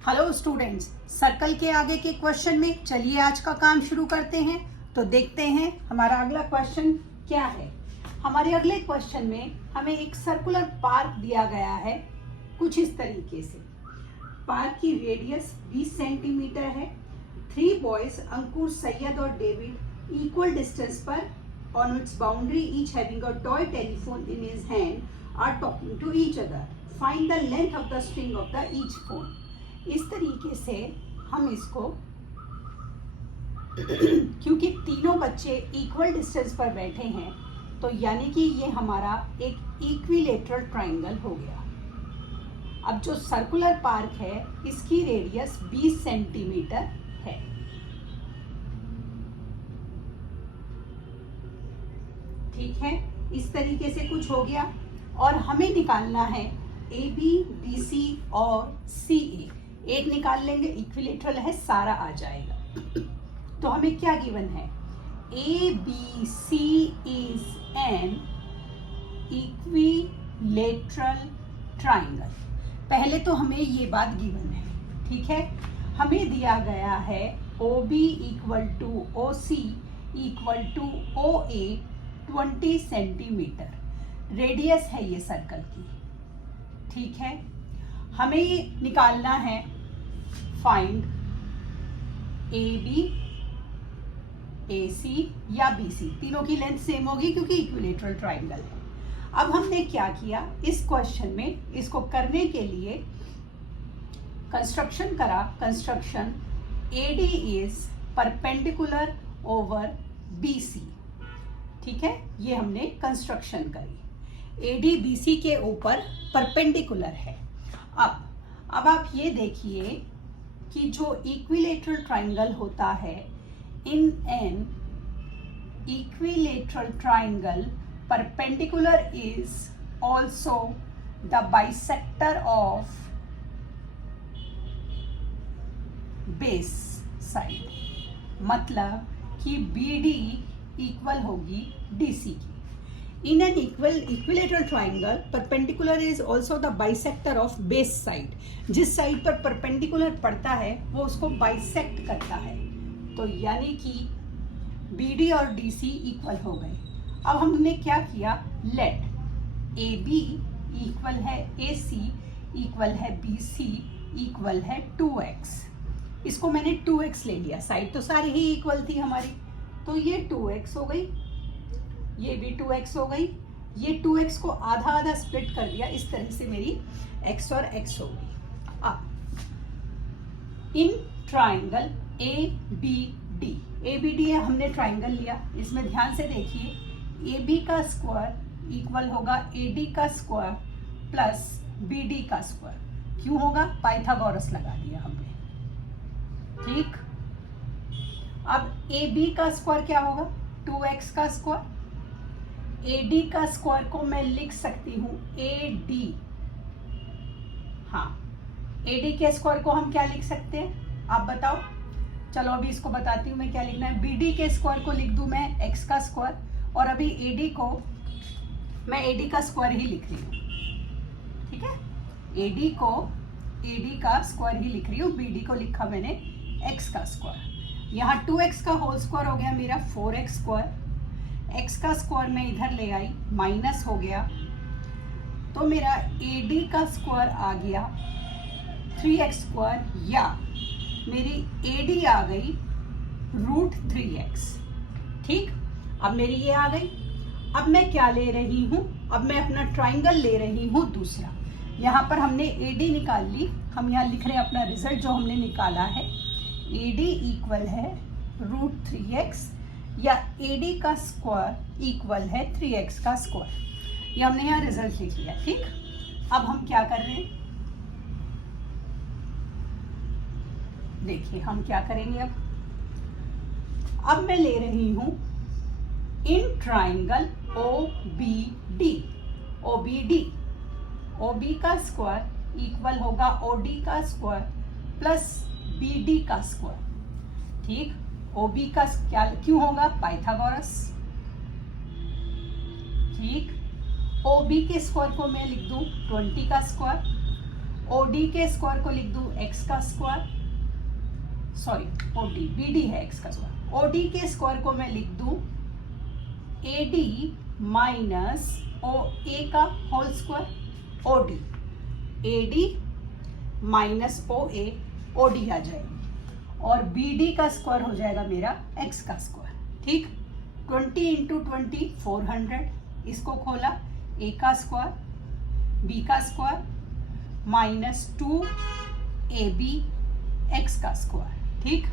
Hello students, circle के आगे के क्वेश्चन में चलिए आज का काम शुरू करते हैं। तो देखते हैं हमारा अगला क्वेश्चन क्या है। हमारे अगले क्वेश्चन में हमें एक सर्कुलर पार्क दिया गया है कुछ इस तरीके से। पार्क की रेडियस 20 सेंटीमीटर है। 3 बॉयज अंकुर, सैयद और डेविड इक्वल डिस्टेंस पर on its boundary, each having a toy telephone in his hand, are talking to each other. Find the length of the string of the each phone. इस तरीके से हम इसको क्योंकि तीनों बच्चे इक्वल डिस्टेंस पर बैठे हैं तो यानी कि ये हमारा एक इक्विलेटरल ट्राइंगल हो गया। अब जो सर्कुलर पार्क है इसकी रेडियस 20 सेंटीमीटर है। ठीक है, इस तरीके से कुछ हो गया और हमें निकालना है ए बी, बी सी और सी ए। एक निकाल लेंगे, इक्विलेटरल है, सारा आ जाएगा। तो हमें क्या गिवन है? A B C is an equilateral triangle. पहले तो हमें ये बात गिवन है, ठीक है। हमें दिया गया है O B equal to O C equal to O A 20 centimetre. Radius है ये सर्कल की, ठीक है। हमें निकालना है फाइंड ए बी, ए सी या बी सी। तीनों की लेंथ सेम होगी क्योंकि इक्विलेटरल ट्राइंगल है। अब हमने क्या किया इस क्वेश्चन में, इसको करने के लिए कंस्ट्रक्शन करा। Construction A D is perpendicular over B C, ठीक है। ये हमने कंस्ट्रक्शन करी। ए डी बी सी के ऊपर परपेंडिकुलर है। अब आप ये देखिए कि जो इक्विलेटरल ट्राइंगल होता है, in an equilateral triangle perpendicular is also the bisector of base side. मतलब कि बी डी इक्वल होगी डी सी की। In an equilateral triangle, perpendicular is also the bisector of base side. जिस side पर perpendicular पड़ता है वो उसको बाइसेक्ट करता है। तो यानी कि BD और DC इक्वल हो गए। अब हमने क्या किया, लेट AB इक्वल है AC इक्वल है BC इक्वल है 2x। इसको मैंने 2x ले लिया, साइड तो सारी ही इक्वल थी हमारी, तो ये 2x हो गई, ये भी 2x हो गई। ये 2x को आधा आधा स्प्लिट कर दिया, इस तरह से मेरी x और x हो गई। अब in triangle A B D हमने ट्राइंगल लिया। इसमें ध्यान से देखिए, ए बी का स्क्वायर इक्वल होगा ए डी का स्क्वायर प्लस बी डी का स्क्वायर। क्यों होगा? पाइथागोरस लगा दिया हमने, ठीक। अब ए बी का स्क्वायर क्या होगा? 2x का स्क्वायर। AD का स्क्वायर को मैं लिख सकती हूँ AD। हाँ, AD के स्क्वायर को हम क्या लिख सकते हैं, आप बताओ। चलो अभी इसको बताती हूँ मैं क्या लिखना है। BD के स्क्वायर को लिख दूँ मैं x का स्क्वायर, और अभी AD को मैं AD का स्क्वायर ही लिख रही हूँ, ठीक है। AD को AD का स्क्वायर ही लिख रही हूँ, BD को लिखा मैंने x का स्क्वायर। यहाँ 2x का होल स्क्वायर हो गया मेरा 4x स्क्वायर। x का स्क्वायर मैं इधर ले आई, माइनस हो गया, तो मेरा AD का स्क्वायर आ गया 3x स्क्वायर, या मेरी AD आ गई √3x, ठीक। अब मेरी ये आ गई। अब मैं क्या ले रही हूँ? अब मैं अपना ट्राइंगल ले रही हूँ दूसरा। यहाँ पर हमने AD निकाल ली, हम यहाँ लिख रहे हैं अपना रिजल्ट जो हमने निकाला है। AD इक्वल है √3x, या AD का स्क्वायर इक्वल है 3x का स्क्वायर। ये हमने यहाँ रिजल्ट लिख लिया, ठीक। अब हम क्या कर रहे हैं, देखिए हम क्या करेंगे। अब मैं ले रही हूं इन ट्राइंगल OB का स्क्वायर इक्वल होगा OD का स्क्वायर प्लस BD का स्क्वायर, ठीक। OB का क्या क्यों होगा? पाइथागोरस, ठीक। OB के स्क्वायर को मैं लिख दूं 20 का स्क्वायर, ओडी के स्क्वायर को लिख दूं एक्स का स्क्वायर, सॉरी ओडी बीडी है एक्स का स्क्वायर, ओडी के स्क्वायर को मैं लिख दूं एडी माइनस ओ ए का whole square, OD AD minus O A OD आ जाएगी और बीडी का स्क्वायर हो जाएगा मेरा एक्स का स्क्वायर। ठीक, 20 इंटू 20 400, इसको खोला ए का स्क्वायर बी का square minus 2 A B x का स्क्वायर। ठीक,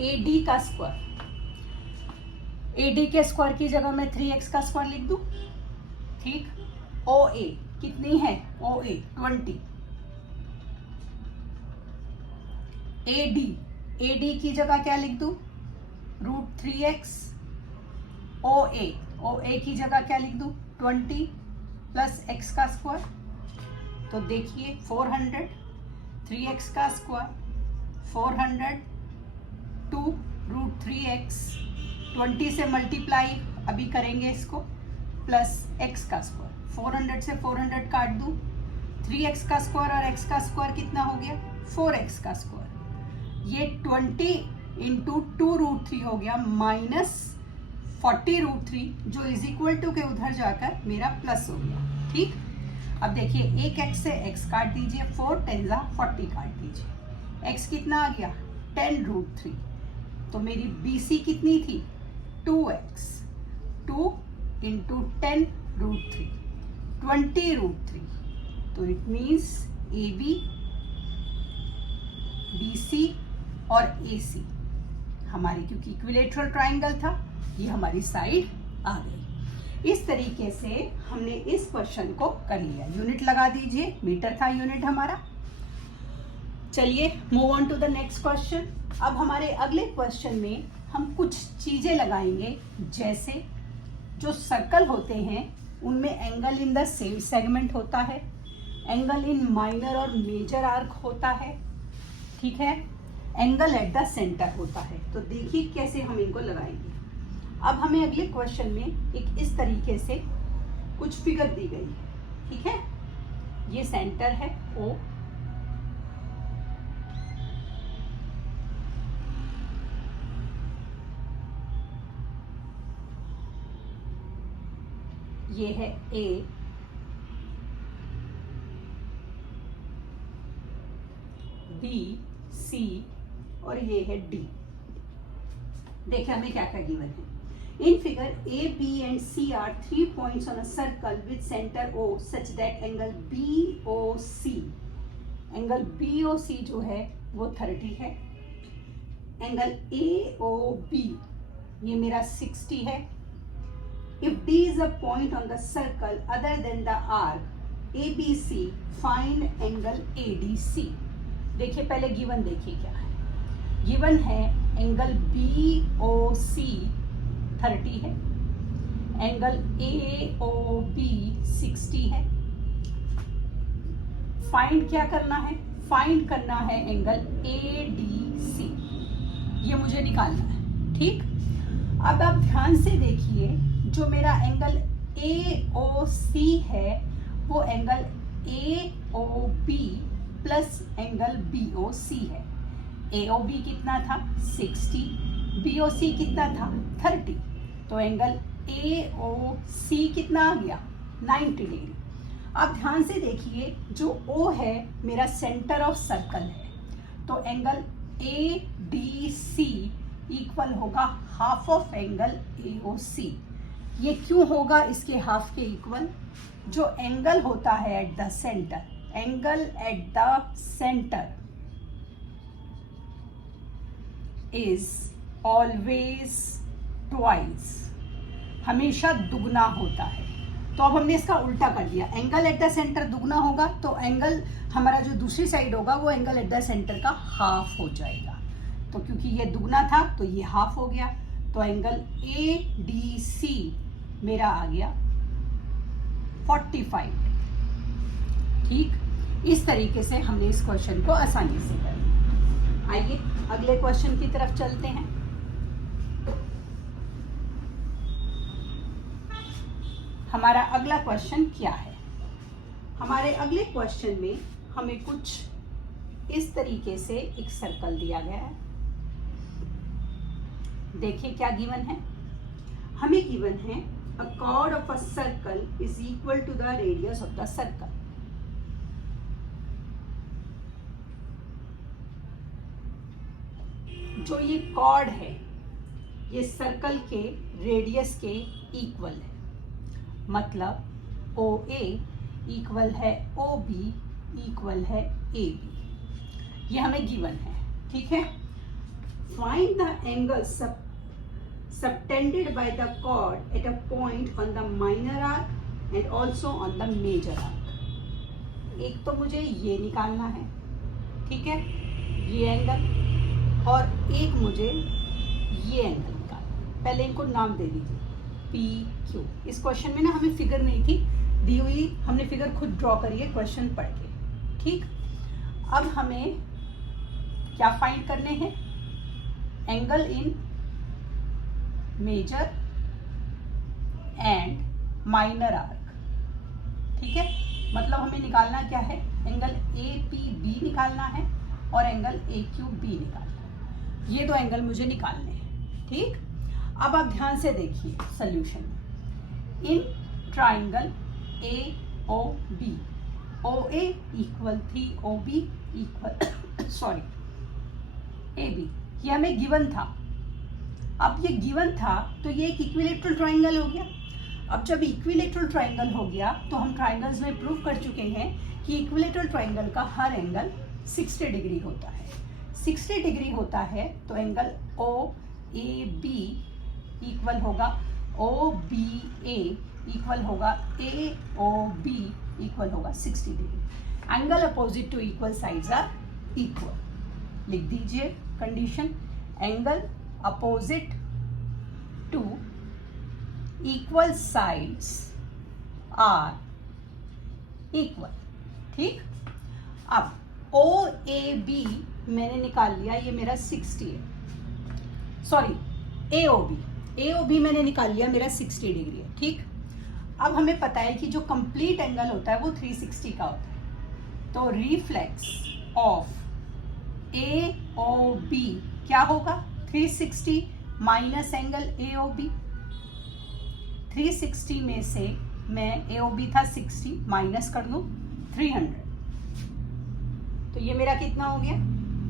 ए डी का स्क्वायर, ए डी के स्क्वायर की जगह मैं 3x का स्क्वायर लिख दूं। ठीक, ओ ए कितनी है, ओ ए 20, ए डी की जगह क्या लिख दूं, √3x, ओ ए की जगह क्या लिख दूं 20 प्लस x का स्क्वायर। तो देखिए 400, 3x का स्क्वायर 400, 2 √3x, 20 से मल्टीप्लाई अभी करेंगे इसको, प्लस x का स्क्वायर, 400 से 400 काट दूं, 3x का स्क्वायर और x का स्क्वायर कितना हो गया 4x का स्क्वायर। ये 20 इंटू 2√3 हो गया माइनस 40√3, जो इज इक्वल टू के उधर जाकर मेरा प्लस हो गया। ठीक, अब देखिए एक x से x काट दीजिए, 4 10 40 काट दीजिए, x कितना आ गया 10√3, तो मेरी BC कितनी थी 2x, 2 इंटू 10√3 20√3, तो इट मीन्स AB BC और AC हमारी, क्योंकि इक्विलेटरल ट्राइंगल था, ये हमारी साइड आ गई। इस तरीके से हमने इस क्वेश्चन को कर लिया। यूनिट लगा दीजिए, मीटर था यूनिट हमारा। चलिए move on to the next question. अब हमारे अगले क्वेश्चन में हम कुछ चीजें लगाएंगे, जैसे जो सर्कल होते हैं उनमें angle in the same segment होता है, एंगल इन माइनर और मेजर आर्क होता है, ठीक है, एंगल एट द सेंटर होता है। तो देखिए कैसे हम इनको लगाएंगे। अब हमें अगले क्वेश्चन में एक इस तरीके से कुछ फिगर दी गई है, ठीक है, ये सेंटर है O, ये है A, B, C और ये है D। देखिए हमें क्या क्या गिवन है। In figure A, B and C are 3 points on a circle with center O such that angle BOC, angle BOC जो है वो 30 है, एंगल AOB ये मेरा 60 है। If D is a point on the circle other than the arc ABC, find angle ADC। देखिए पहले given देखिए क्या है। गिवन है एंगल BOC 30 है, एंगल AOB 60 है। फाइंड क्या करना है, फाइंड करना है एंगल ADC, ये मुझे निकालना है। ठीक, अब आप ध्यान से देखिए, जो मेरा एंगल AOC है वो angle AOB plus angle BOC है। AOB कितना था 60, BOC कितना था 30, तो एंगल AOC कितना आ गया 90 डिग्री। अब ध्यान से देखिए, जो O है मेरा सेंटर ऑफ सर्कल है, तो एंगल ADC इक्वल होगा हाफ ऑफ एंगल AOC। ये क्यों होगा इसके हाफ के इक्वल, जो एंगल होता है eight the centre, angle at the centre is always twice, हमेशा दुगना होता है। तो अब हमने इसका उल्टा कर दिया, एंगल एट द सेंटर दुगना होगा तो एंगल हमारा जो दूसरी साइड होगा वो एंगल एट द सेंटर का हाफ हो जाएगा। तो क्योंकि ये दुगना था तो ये हाफ हो गया, तो एंगल ADC मेरा आ गया 45। ठीक, इस तरीके से हमने इस क्वेश्चन को आसानी से कर लिया। आइए अगले क्वेश्चन की तरफ चलते हैं। हमारा अगला क्वेश्चन क्या है, हमारे अगले क्वेश्चन में हमें कुछ इस तरीके से एक सर्कल दिया गया है। देखिए क्या गिवन है। हमें गिवन है a chord of a circle is equal to the radius of the circle. जो ये कॉर्ड है ये सर्कल के रेडियस के इक्वल है, मतलब OA इक्वल है OB इक्वल है AB। ये हमें गिवन है, ठीक है। Find the angle subtended by the chord at a point on the minor arc and also on the major arc। एक तो मुझे ये निकालना है, ठीक है, ये एंगल, और एक मुझे ये एंगल निकालना। पहले इनको नाम दे दीजिए PQ। इस क्वेश्चन में ना हमें फिगर नहीं थी दी हुई, हमने फिगर खुद ड्रॉ करी है क्वेश्चन पढ़ के, ठीक। अब हमें क्या फाइंड करने हैं? Angle in major and minor arc, ठीक है। मतलब हमें निकालना क्या है? एंगल APB निकालना है और एंगल AQB निकालना है। ये दो एंगल मुझे निकालने हैं, ठीक। अब आप ध्यान से देखिए सॉल्यूशन में। In triangle AOB, OA equal थी OB इक्वल सॉरी AB, ये हमें गिवन था। अब ये गिवन था तो ये एक इक्विलेटरल ट्राइंगल हो गया। अब जब इक्विलेटरल ट्राइंगल हो गया तो हम ट्राइंगल्स में प्रूव कर चुके हैं कि इक्विलेटरल ट्राइंगल का हर एंगल 60 डिग्री होता है। 60 डिग्री होता है तो एंगल OAB इक्वल होगा OBA इक्वल होगा AOB इक्वल होगा 60 degree. Angle opposite to equal sides are equal. लिख दीजिए condition, angle opposite to equal sides are equal, ठीक। अब OAB मैंने निकाल लिया, ये मेरा 60 है। सॉरी AOB मैंने निकाल लिया, मेरा 60 डिग्री है, ठीक। अब हमें पता है कि जो कंप्लीट एंगल होता है वो 360 का होता है। तो रिफ्लेक्स ऑफ AOB क्या होगा? 360 माइनस एंगल AOB। 360 में से मैं AOB था 60 माइनस कर दूं 300, तो ये मेरा कितना हो गया?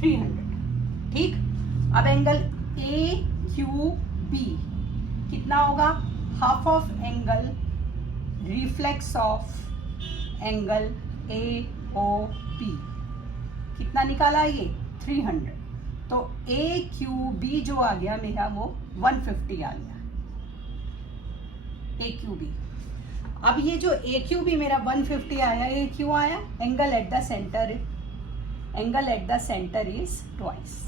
300, ठीक। अब एंगल AQB कितना होगा? Half of angle reflex of angle AOB। कितना निकाला ये? 300। तो AQB जो आ गया मेरा वो 150 आ गया AQB। अब ये जो AQB मेरा 150 आया, ये क्यों आया? Angle at the centre is twice,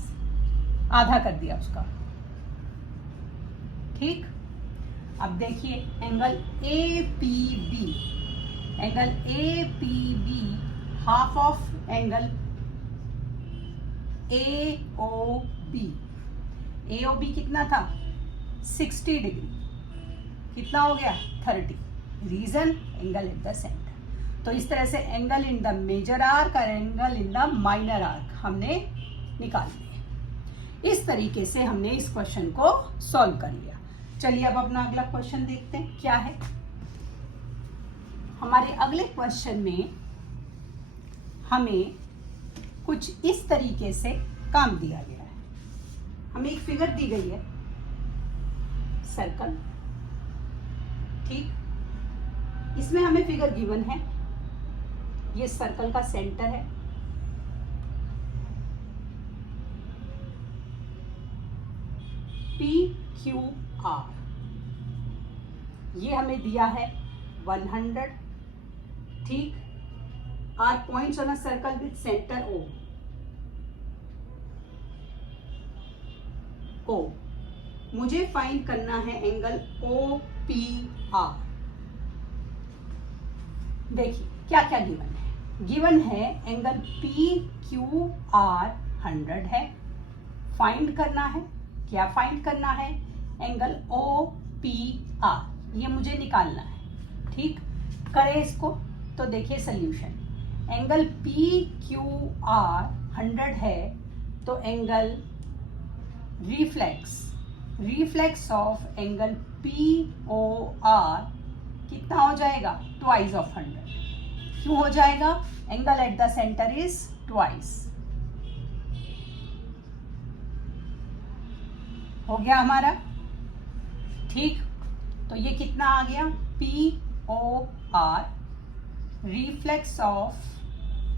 आधा कर दिया उसका, ठीक। अब देखिए angle APB half of angle AOB कितना था? 60 डिग्री। कितना हो गया? 30। Reason angle in the centre. तो इस तरह से angle in the major arc और angle in the minor arc हमने निकाल लिए। इस तरीके से हमने इस क्वेश्चन को सॉल्व कर लिया। चलिए अब अपना अगला क्वेश्चन देखते हैं क्या है। हमारे अगले क्वेश्चन में हमें कुछ इस तरीके से काम दिया गया है। हमें एक फिगर दी गई है, सर्कल, ठीक। इसमें हमें फिगर गिवन है, ये सर्कल का सेंटर है, PQR। ये हमें दिया है 100, ठीक। Are points on a circle with centre O। मुझे फाइंड करना है एंगल OPR। देखिए क्या क्या गिवन है। गिवन है एंगल PQR 100 है, फाइंड करना है। क्या फाइंड करना है? एंगल OPR, ये मुझे निकालना है, ठीक। करें इसको। तो देखिए solution, angle P Q R 100 है, तो angle reflex of angle P O R कितना हो जाएगा? Twice of 100। क्यों हो जाएगा? Angle at the centre is twice. हो गया हमारा, ठीक। तो ये कितना आ गया? P O R, reflex of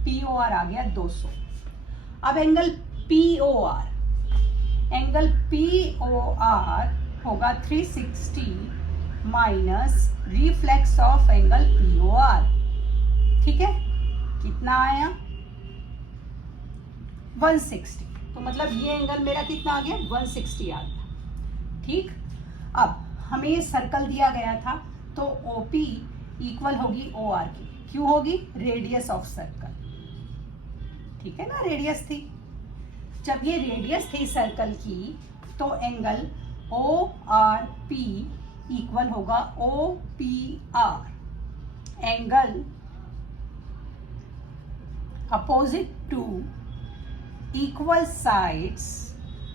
P O R आ गया 200। अब एंगल पी ओ आर होगा 360 minus reflex of angle P O R, ठीक है। कितना आया? 160। तो मतलब ये एंगल मेरा कितना आ गया? 160 आ गया, ठीक। अब हमें ये सर्कल दिया गया था, तो OP इक्वल होगी OR की। क्यों होगी? रेडियस ऑफ सर्कल, ठीक है ना, रेडियस थी। जब ये रेडियस थी सर्कल की, तो एंगल ORP इक्वल होगा OPR। Angle opposite to equal sides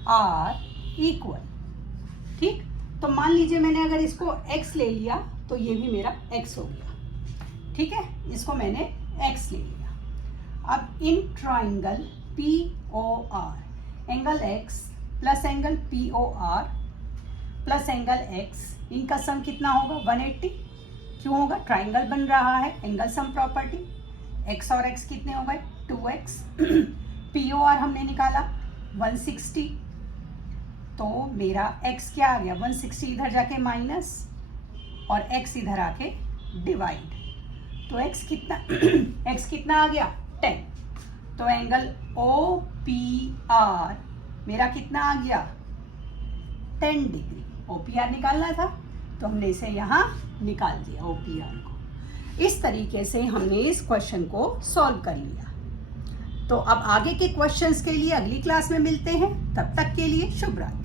are equal, ठीक। तो मान लीजिए मैंने अगर इसको x ले लिया, तो ये भी मेरा x हो गया, ठीक है। इसको मैंने x ले लिया। अब in triangle POR, angle x plus angle POR plus angle x, इनका सम कितना होगा? 180। क्यों होगा? ट्राइंगल बन रहा है, एंगल सम प्रॉपर्टी। x और x कितने हो गए? 2x। POR हमने निकाला 160, तो मेरा x क्या आ गया? 160 इधर जाके माइनस और x इधर आके डिवाइड, तो x कितना x कितना आ गया? 10। तो एंगल OPR मेरा कितना आ गया? 10 डिग्री। OPR निकालना था, तो हमने इसे यहाँ निकाल दिया OPR को। इस तरीके से हमने इस क्वेश्चन को सॉल्व कर लिया। तो अब आगे के क्वेश्चंस के लिए अगली क्लास में मिलते हैं। तब तक के लिए शुभ रात्रि।